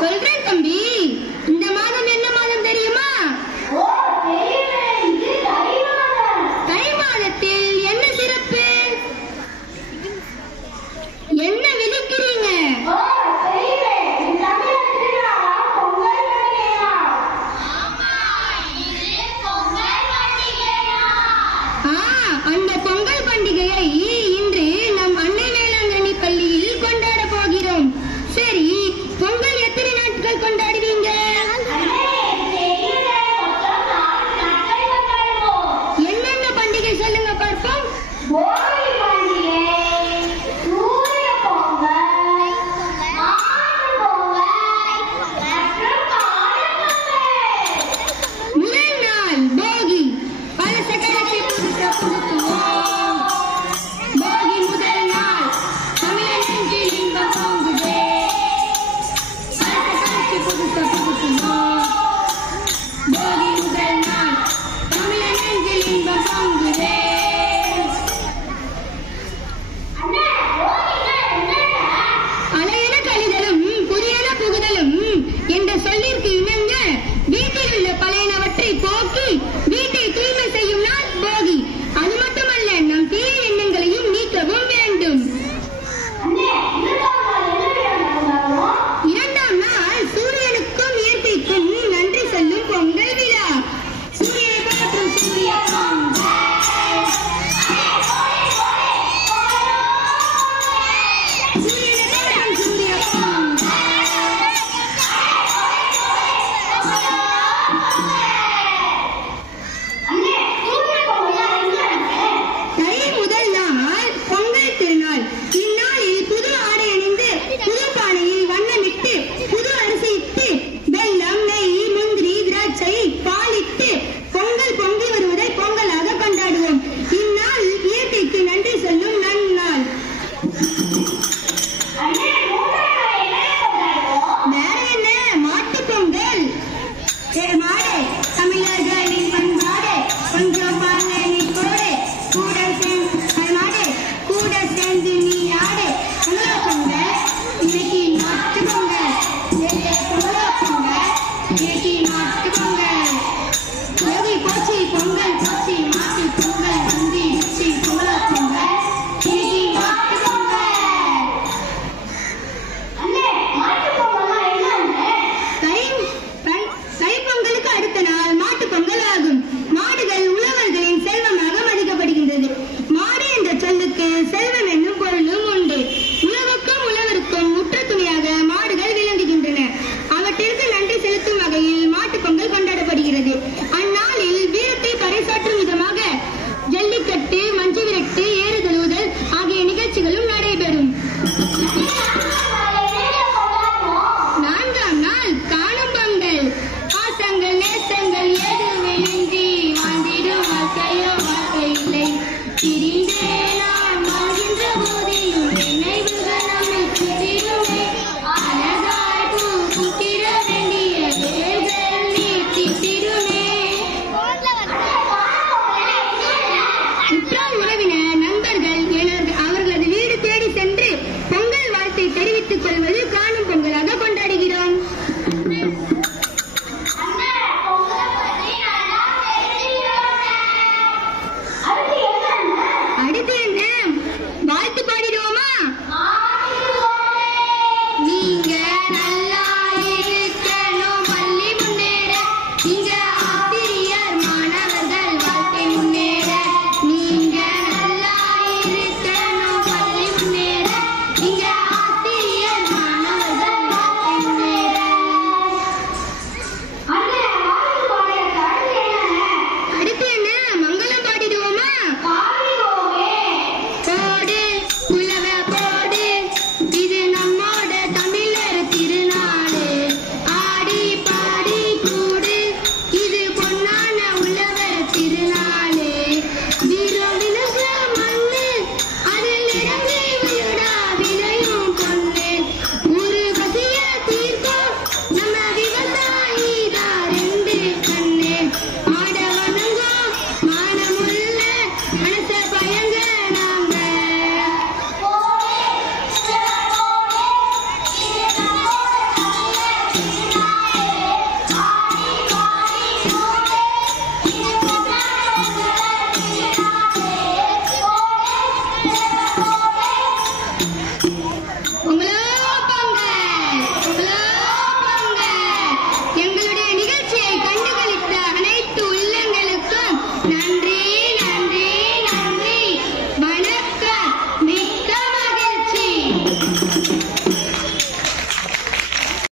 சொல்றேன் தம்பி. இந்த மாதம் என்ன மாதம் தெரியுமா? தை மாதத்தில் என்ன சிறப்பு? என்ன விழிக்கிறீங்க? அந்த பொங்கல் பண்டிகையை இன்று நம் அன்னை வேளாங்கண்ணி பள்ளியில் கொண்டாட போகிறோம். சரி, பொங்கல் எத்தனை நாட்கள் கொண்டாடுவீங்க? என்னென்ன பண்டிகை சொல்லுங்க பார்ப்போம். முதல் நாள் போகி. பழச கலச்சி புதுசா புகுத்துவோம். போகி முதல் நாள் தமிழன் நெஞ்சில் இன்பம் பொங்குதே. பழச கலச்சி புதுசா புகுத்துவோம். போகி முதல் நாள் தமிழன் நெஞ்சில் இன்பம் பொங்குதே. அலையென கழிதலும் புதியன புகுதலும் என்ற சொல்லிற்கு இணங்க வீட்டில் உள்ள பழையனவற்றை போக்கி வீட்டை தூய்மை செய்யும் நாள் போகி. அது மட்டுமல்ல, நம் தீய எண்ணங்களையும் நீக்கவும் வேண்டும். இரண்டாம் நாள் சூரியனுக்கும் இயற்கைக்கும் நன்றி சொல்லும் பொங்கல் விழா. சூரியனை போற்றும் சூரிய பொங்கல். சூரியனை போற்றும் சூரிய பொங்கல். தை முதல் நாள் பொங்கல் திருநாள். இந்நாளில் புது ஆடை அணிந்து புது பானையில் வண்ணமிட்டு புது அரிசி இட்டு வெல்லம், நெய், முந்திரி, திராட்சை, பாலிட்டு பொங்கல் பொங்கி வருவதை பொங்கலாக கொண்டாடுவோம். இந்நாள் இயற்கைக்கு நன்றி சொல்லும் நன்னாள். வேற என்ன? மாட்டுப் பொங்கல். மாடு தமிழர்களின் பண்பாடு. கொஞ்சம் பாருங்க நீ போடு. கூட சேர்ந்து மாடு கூட சேர்ந்து நீ ஆடு. பொங்கலோ பொங்கல் இன்னைக்கு மாட்டு பொங்கல். பொங்கலோ பொங்கல் இன்னைக்கு மாட்டு பொங்கல். போகி போச்சு பொங்கல்.